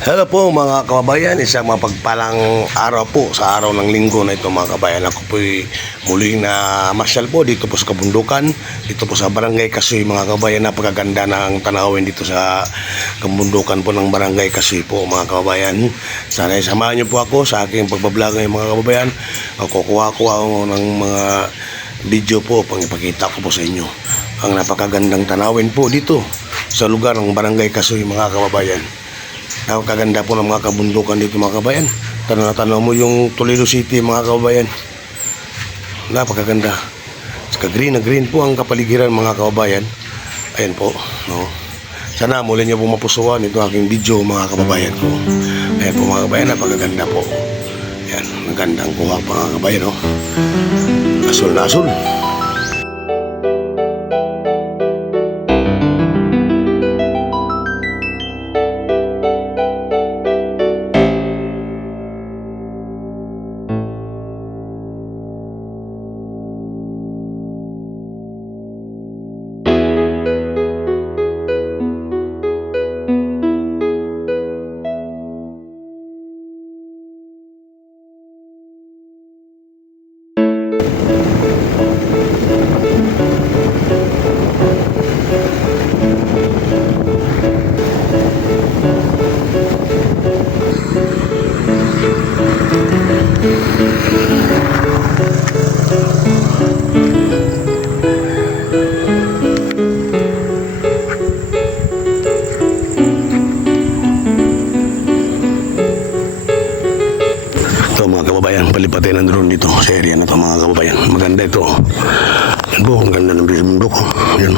Hello po mga kababayan, isang mapagpalang araw po sa araw ng linggo na ito mga kababayan. Ako po muli na masyal po dito po sa kabundukan, dito po sa barangay Kasoy mga kababayan. Napakaganda ng tanawin dito sa kabundukan po ng barangay Kasoy po mga kababayan. Sana samahan niyo po ako sa aking pagbablog ngayon mga kababayan. Ako kuha ko ako ng mga video po pang ipakita ko po sa inyo. Ang napakagandang tanawin po dito sa lugar ng barangay Kasoy mga kababayan. Napakaganda po ng mga kabundukan dito mga kabayan. Tanaw na mo yung Toledo City mga kababayan. Napakaganda. Saka green na green po ang kapaligiran mga kababayan. Ayan po. No. Sana muli niyo po mapusuan ito aking video mga kababayan ko. Ayan po mga kababayan, napakaganda po. Ayan, ang gandang kuha mga kababayan. No. Asul na asul. Thank you. Palipatin ng drone dito sa area na to mga kababayan. Maganda ito. Yan po, ang ganda ng bundok. Yan.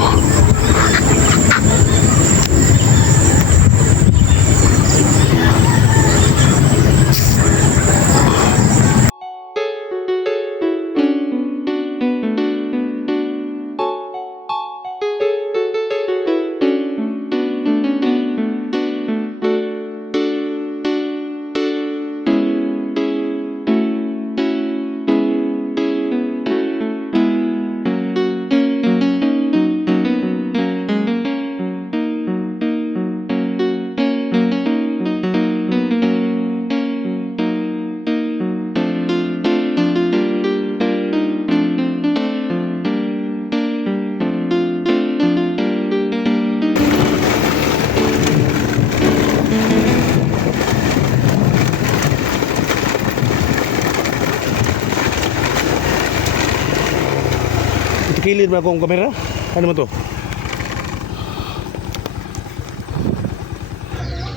Kilid mo akong kamera? Ano mo to?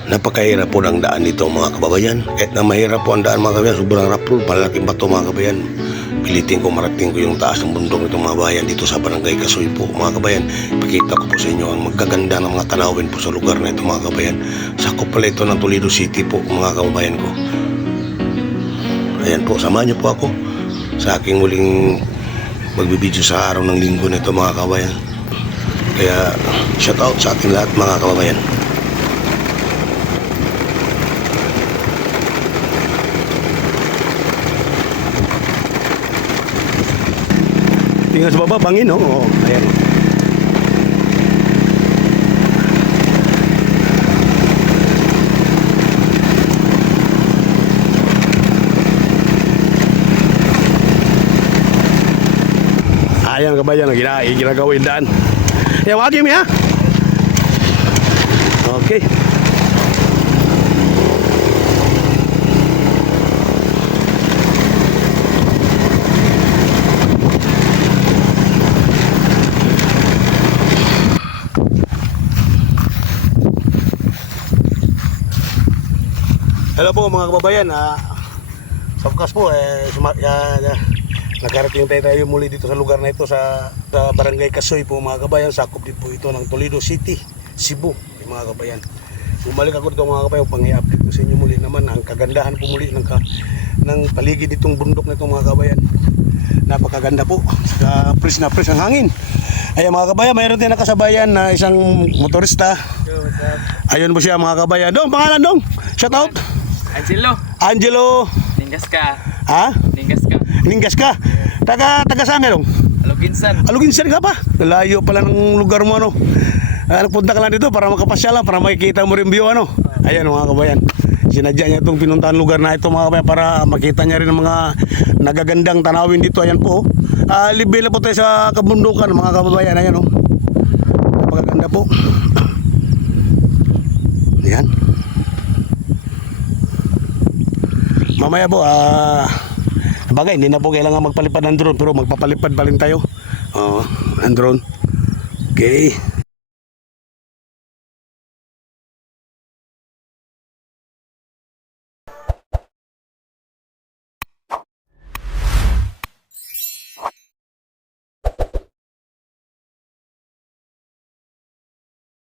Napakahirap po ng daan dito mga kababayan. Kahit na mahirap po ang daan mga kababayan, sobrang rapro, palaking bato mga kababayan. Pilitin ko marating ko yung taas ng bundok nito mga bayan dito sa barangay Kasoy po mga kababayan. Pakita ko po sa inyo ang magkaganda ng mga tanawin po sa lugar na ito mga kababayan. Sakop pala ito ng Toledo City po mga kababayan ko. Ayan po, samahan niyo po ako sa aking muling magbibideo sa araw ng linggo na ito mga kababayan. Kaya shout out sa ating lahat mga kababayan. Tingnan sa baba, bangin? Oo, ayan. Ayan kabayan, ang gina, ginagawin daan. Yan, wagi mi ha? Okay. Hello po mga kababayan. Ah, sa wakas po, eh, suma- ya- nagkarating tayo, tayo muli dito sa lugar na ito sa, sa Barangay Kasoy po mga kabayan. Sakop din po ito ng Toledo City, Cebu mga kabayan. Bumalik ako dito mga kabayan pang i-update ko sa inyo muli naman ang kagandahan po muli ng, ka, ng paligid itong bundok na ito mga kabayan. Napakaganda po. Saka fresh na fresh ang hangin. Ayan mga kabayan, mayroon din nakasabayan na isang motorista. Ayun po siya mga kabayan. Dong, pangalan dong. Shout out. Angelo, Angelo. Ningas ka. Ha? Ningas ka. Ningas ka. Taga taga saan ka dong? Aluginsan. Aluginsan ka pa? Layo pala ng lugar mo ano. Ah, nagpunta ka lang dito para makapasyal lang, para makikita mo rin view ano. Ayan mga kabayan. sinadya niya itong pinuntahan lugar na ito mga kabayan para makita niya rin ang mga nagagandang tanawin dito. Ayan po. Ah, libre na po tayo sa kabundukan mga kababayan. Ayan oh. Napakaganda po. Ayan. Mamaya po, ah, bagay, hindi na po kailangan magpalipad ng drone pero magpapalipad pa rin tayo. Oo, ang drone. Okay.